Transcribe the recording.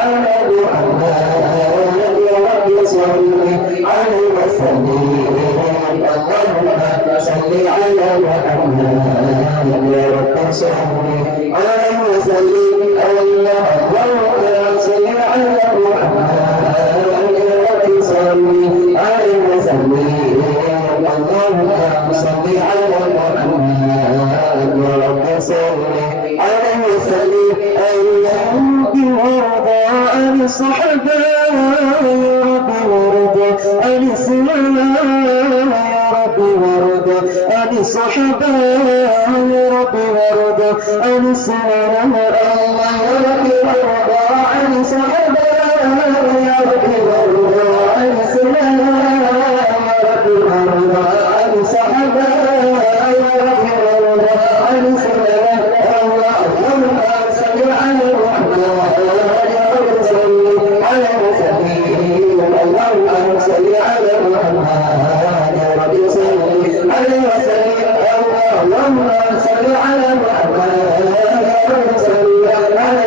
على محمد يا رب صل عليه وسلم اللهم صل على محمد يا رب صل عليه وسلم اللهم صل على محمد يا رب صل عليه وسلم اللهم صل على محمد يا رب صل عليه وسلم اللهم وارضى عن الصحابة يا رب وارضى عن السلام يا رب وارضى عن الصحابة يا رب وارضى عن السلام الله يا رب وارضى عن الصحابة يا رب وارضى عن السلام يا رب وارضى عن الصحابة يا رب وارضى عن السلام اللهم صل على محمد يا رب صل على وسلم اللهم صل على محمد يا رب صل على وسلم اللهم صل على محمد يا رب صل على